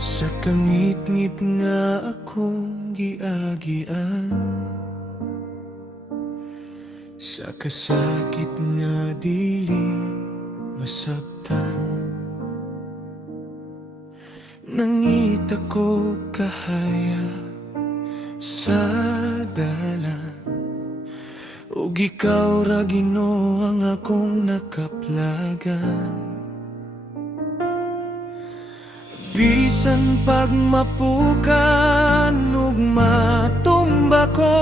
Sa kangit-ngit nga akong giagian, sa kasakit nga dili masabtan. Nangita ko kahaya sa dalan, ug ikaw ra Ginoo ang akong nakaplagan. Bisan pag mapukan ug matumba ko,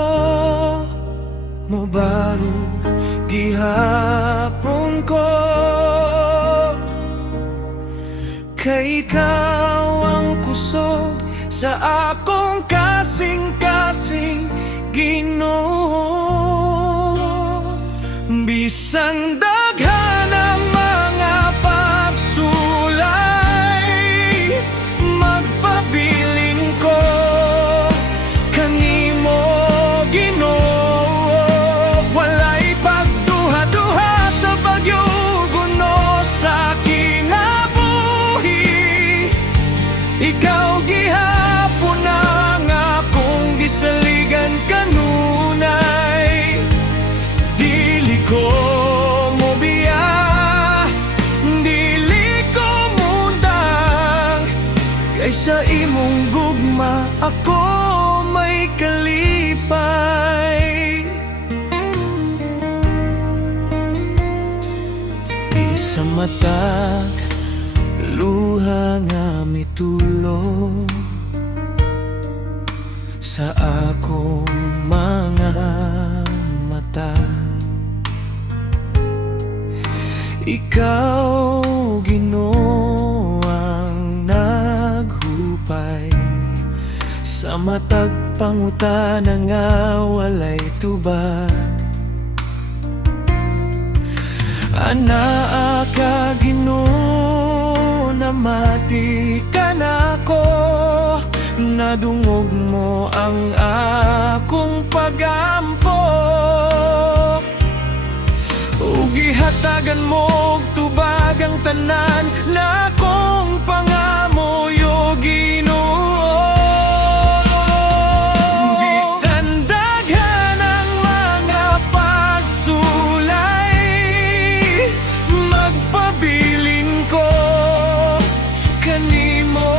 mobaro gihapon ko, kay ikaw ang kusog sa akong kasing-kasing Ginoo. Bisan daghan ang mga pagsulay, magpabilin ko kanimo Ginoo. Walay pagduha-duha sa pagyuguno sa kinabuhi, ikaw gihapon ang akong gisaligan kanunay. Dili ko mo biya, dili ko mundang, kaysa imong gugma ako may kalipay. Isa matag luha nga mitulog sa akong mga mata. Ikaw Ginoo ang naghupay sa matag pangutana nga walay tubag. Anaa ka Ginoo, namati ka nako, nadungog mo ang akong pagampo. Ug gihatagan mo og tubag ang tanan na akong pangamuyo Ginoo. Bisan daghan ang mga pagsulay, magpabilin ko kanimo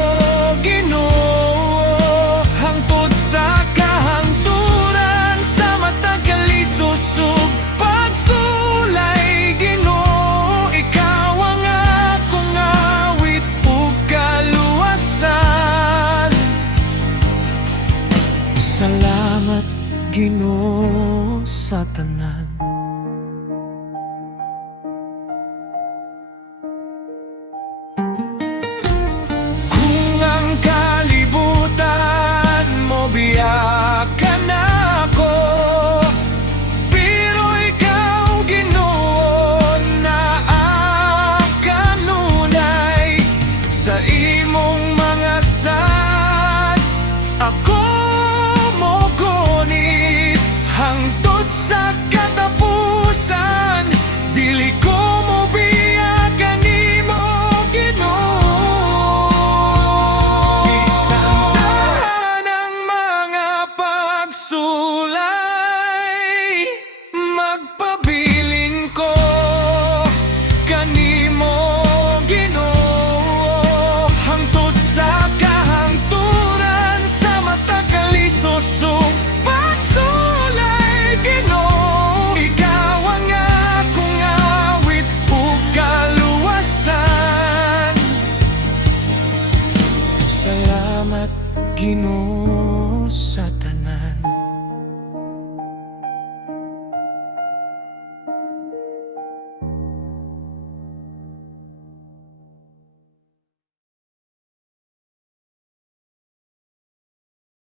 Ginoo. Hangtod sa kahangturan, sa matag kalisos ug pagsulay Ginoo, ikaw ang akong awit ug kaluwasan. Salamat Ginoo sa tanan. Kung ang kalibutan mo biya ka nako, pero ikaw Ginoo naa kanunay. Sa imong mga sad ako mo gunit, hangtod sa katapusan dili ko mo biya kanimo Ginoo. Bisan daghan ang mga pagsulay, magpabilin ko kanimo